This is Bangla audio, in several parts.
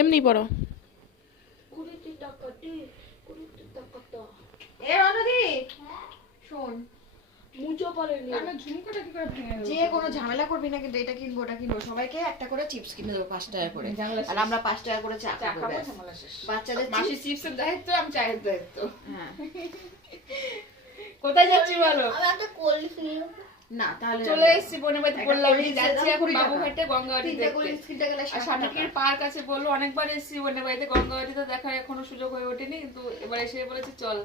এমনি পড়ো। শোন, যে কোনো ঝামেলা করবি না, কিন্তু এটা কিনবো ওটা কিনবো, সবাইকে একটা করে চিপস কিনে দেবো 5 টাকা করে, আর আমরা 5 টাকা করে চা খাবো। বাচ্চাদের মাসি চিপসের দায়িত্ব, আমি চায়ের দায়িত্ব। হ্যাঁ। কোথায় যাচ্ছি বলো? না তাহলে চলে এসেছি বোনের বাড়িতে, বললাম যাচ্ছি এখন বাবুঘাটে গঙ্গাবাড়ি দেখতে। আর স্বামীকে পার্ক আছে বললো, অনেকবার এসেছি বোনের বাড়িতে, গঙ্গাবাড়িতে দেখার এখনো সুযোগ হয়ে ওঠেনি, কিন্তু এবার এসে বলেছে চল।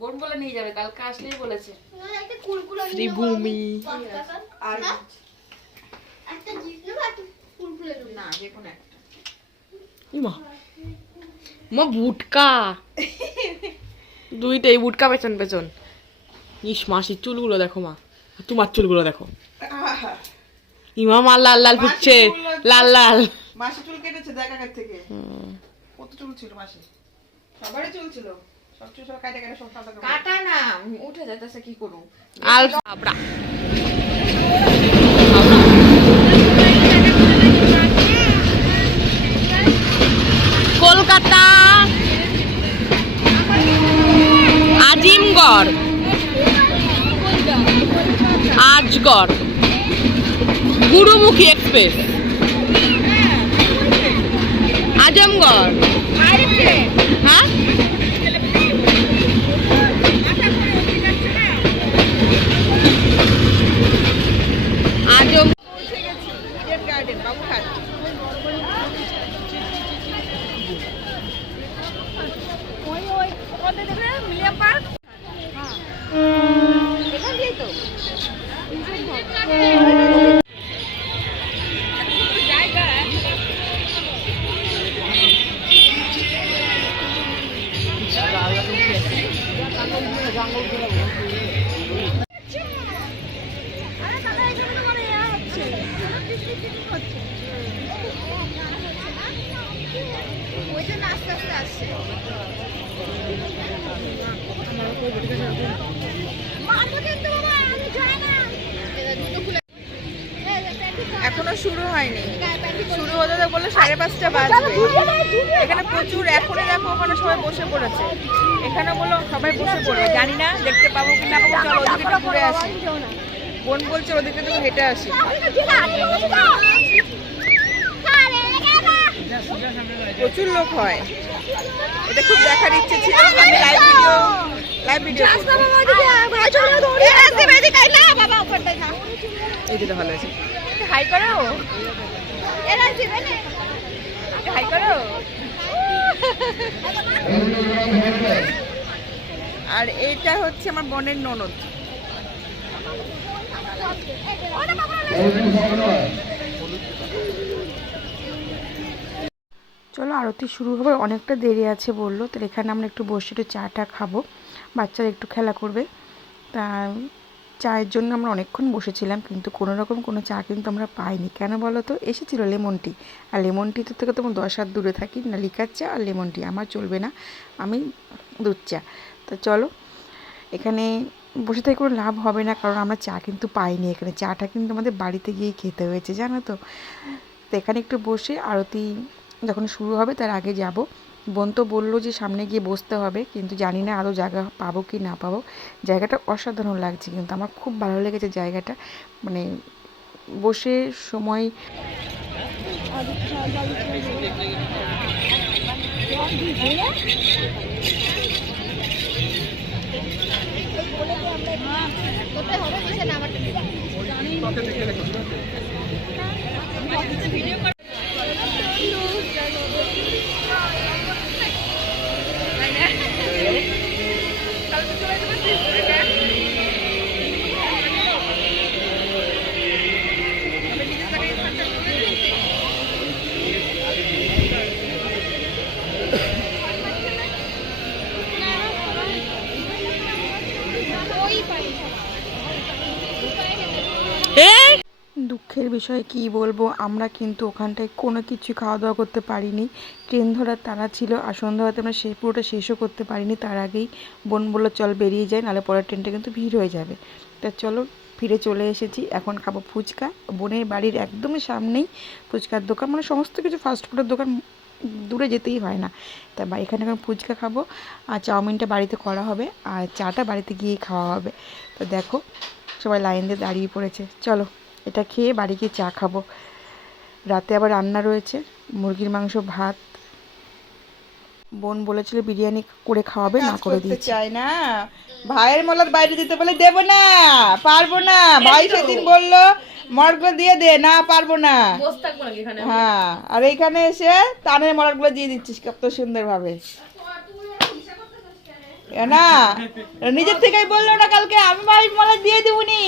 বোন বলে নিয়ে যাবে, কালকে আসলেই বলেছে। শ্রীভূমি আর হ্যাঁ? না যে কোনো একটা মা বুটকা দুইটাই বুটকা পেছন পেছন। ইস মাসির চুলগুলো দেখো মা, তোমার চুলগুলো দেখো। ইমা মা লাল লাল ফুটছে, লাল লাল। মাসি চুল কেটেছে দেখ আগের থেকে। কত চুল ছিল মাসি? সবারই চুল ছিল, সব চুল সব কাটা কাটা সব কাটা না উঠে যাইতেছে, কি করব? আল আবরা কলকাতা আজিমগড়, আজগড়, গুরুমুখী এক্সপ্রেস, আজমগড়। হ্যাঁ আজম গার্ডেন বাবুঘাট। মিলিয়াম পার্ক এখান দিয়েই তো এখনো শুরু হয়নি, শুরু হতে তো বললো 5:30 বাজবে। এখানে প্রচুর, এখনই দেখো ওখানে সবাই বসে পড়েছে, এখানে বললো সবাই বসে পড়বে, জানি না দেখতে পাবো কি না পাবো। চলো ওদিকে একটু ঘুরে আসি, বোন বলছে ওদিকে তো হেঁটে আসি। প্রচুর লোক হয়, এটা খুব দেখার ইচ্ছে ছিল। আমি লাইভ ভিডিও এই দিতে ভালো আছে। হাই করো, হাই করো। আর এইটা হচ্ছে আমার বোনের ননদ। চলো আরতি শুরু হবে, অনেকটা দেরি আছে বললো, তো এখানে আমরা একটু বসে একটু চাটা খাবো, বাচ্চারা একটু খেলা করবে। তা চায়ের জন্য আমরা অনেকক্ষণ বসেছিলাম, কিন্তু কোনো রকম কোনো চা কিন্তু আমরা পাইনি। কেন বলো তো? এসেছিলো লেমন টি, আর লেমন টি থেকে তো 10 হাত দূরে থাকি, না লিকার চা আর লেমন টি আমার চলবে না, আমি দুধ চা। তো চলো, এখানে বসে থেকে কোনো লাভ হবে না, কারণ আমরা চা কিন্তু পাইনি এখানে, চাটা কিন্তু আমাদের বাড়িতে গিয়েই খেতে হয়েছে জানো তো। তো এখানে একটু বসে আরতি যখন শুরু হবে তার আগে যাব। বোন তো বললো যে সামনে গিয়ে বসতে হবে, কিন্তু জানি না আরও জায়গা পাবো কি না পাবো। জায়গাটা অসাধারণ লাগছে, কিন্তু আমার খুব ভালো লেগেছে জায়গাটা, মানে বসে সময়। দুঃখের বিষয় কি বলবো, আমরা কিন্তু ওখানটায় কোনো কিছু খাওয়া দাওয়া করতে পারিনি। ট্রেন ধরার তাড়া ছিল, আর সন্ধ্যাবেলাতে আমরা পুরোটা শেষও করতে পারিনি। তার আগেই বোন বললো চল বেরিয়ে যাই, নাহলে পরের ট্রেনটা কিন্তু ভিড় হয়ে যাবে। তা চলো ফিরে চলে এসেছি, এখন খাবো ফুচকা। বোনের বাড়ির একদমই সামনেই ফুচকার দোকান, মানে সমস্ত কিছু ফাস্টফুডের দোকান দূরে যেতেই হয় না। তা এখানে এখন ফুচকা খাবো, আর চাউমিনটা বাড়িতে করা হবে, আর চাটা বাড়িতে গিয়েই খাওয়া হবে। তো দেখো সবাই লাইন দিয়ে দাঁড়িয়ে পড়েছে। চলো এটা খেয়ে বাড়ি গিয়ে চা খাবো। রাতে আবার রান্না রয়েছে, মুরগির মাংস, ভাত। বোন বলেছিল বিরিয়ানি করে খাওয়াবে, না করে দিয়েছে। চাই না, ভাইয়ের মোলার বাইরে দিতে বলে দেবো না, পারবো না। ভাই সেদিন বললো মরারগুলো দিয়ে দে, না পারবো না। হ্যাঁ, আর এইখানে এসে তানের মরারগুলো দিয়ে দিচ্ছিস কত সুন্দর ভাবে। না নিজের থেকেই বললো না কালকে, আমি ভাই মলা দিয়ে দিবনি।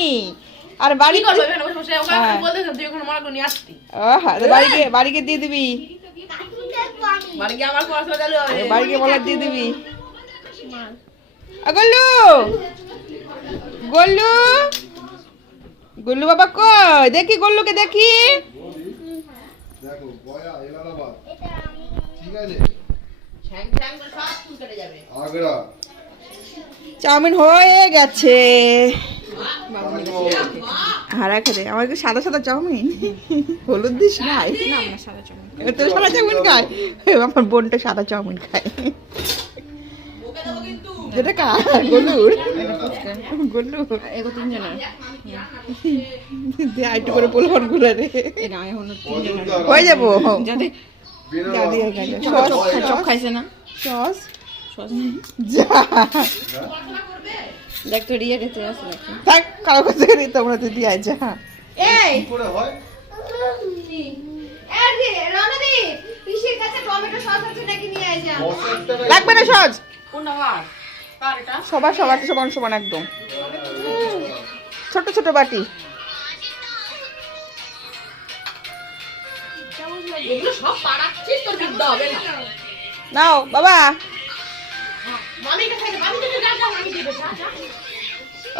আর বাড়ি বাড়িকে দিয়ে দিবি, বাড়িকে মলা দিয়ে দিবি। গল্লু গল্লু গল্লু বাবা কই, দেখি গল্লুকে দেখি। চাউমিন হয়ে গেছে। হারা খেতে আমার একটু সাদা সাদা চাউমিন, হলুদ দিস নাই। তোর সাদা চাউমিন খায়, আমার বোনটা সাদা চাউমিন খায়। যেটা কার গলুর গলু আইটু করে পোলন করে রে হয়ে যাবো। সব খাইছে না, সস দেখ তো রিয়া খেতে আসলে থাক, কারো কাছে তোমরা তো দিয়ে যা। এই লাগবে না সস, সবার সবার সমান সমান একদম ছোট ছোট বাটি। নাও বাবা,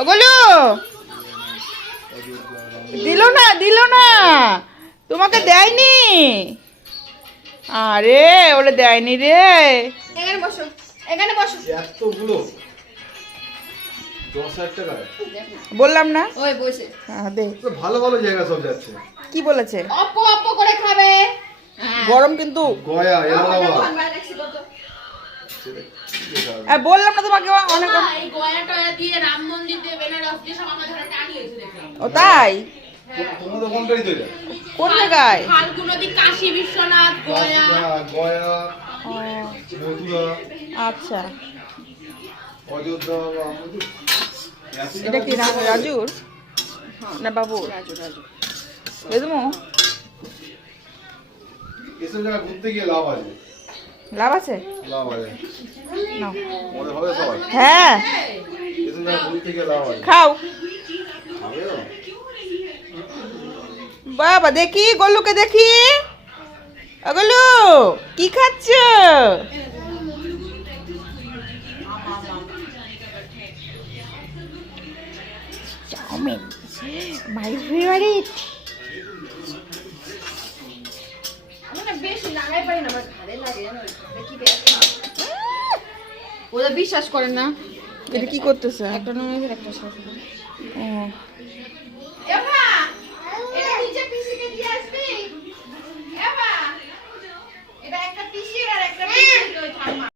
ওগুলো দিল না তোমাকে দেয়নি। আরে ওটা দেয়নি রে। এখানে বসো, এখানে বসো। এতগুলো 10,000 টাকা বললাম না। ওই বসে হ্যাঁ দে, ভালো ভালো জায়গা সব যাচ্ছে। কি বলেছে? অপ্পো অপ্পো করে খাবে, গরম কিন্তু। গয়া এলাহাবাদ বললাম না তোমাকে অনেক। এই গয়াটা দিয়ে রাম মন্দির দিয়ে বেনারস দিয়ে সব আমাদের ঘরে টানি হয়েছে দেখলাম। ও তাই? তোমরা কোন গাড়ি তৈরি? কোন জায়গায়? ফাল্গু নদী, কাশী বিশ্বনাথ, গয়া গয়া মথুরা। আচ্ছা অযোধ্যা। এটা কি রাজুর না বাবু? রাজু বেদমো এসব জায়গা ঘুরতে গিয়ে লাভ আছে। লাভ আছে, লাভ আছে না মনে হবে সবাই। হ্যাঁ এসব জায়গা ঘুরতে গিয়ে লাভ আছে। খাও বাবা, দেখি গল্লুকে দেখি। গল্লু কি খাচ্ছ? Chowmein, my favourite. ওরা বিশ্বাস করে না। এটা কি করতেছে? একটা নয় একটা ও